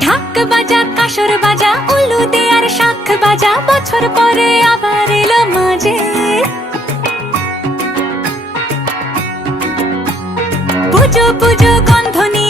ঢাক বাজা কাসর বাজা উলু দে আর শাখ বাজা, বছর পরে আবার এলো মাঝে। পুজো পুজো গন্ধ নিয়ে